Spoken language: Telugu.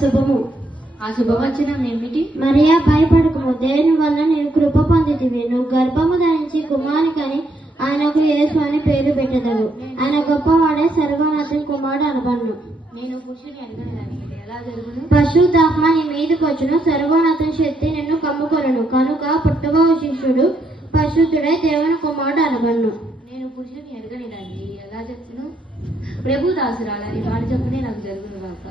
శుభము. ఆ శుభవచనం ఏమిటి? మరియా, భయపడకము, దేవుని వల్ల నేను కృప పొందితివి. నువ్వు గర్భము ధరించి కుమారునికని ఆయనకు యేసు అని పేరు పెట్టదవు. ఆయన గొప్పవాడే, సర్వోన్నతుని కుమారుడు అనబడును. నేను పురుషుని ఎరగనని ఎలా జరుగును? పరిశుద్ధాత్మ నీ మీదకి వచ్చును, సర్వోన్నతుని శక్తి నిన్ను కమ్ముకొనును. కనుక పుట్టబో శిష్యుడు పరిశుద్ధుడై దేవుని కుమారుడు అనబడును. నేను పురుషుని ఎరగనిదాన్ని ఎలా జరుగును? ప్రభు దాసురాలని వాడు చెప్పునే నాకు జరుగును కాక.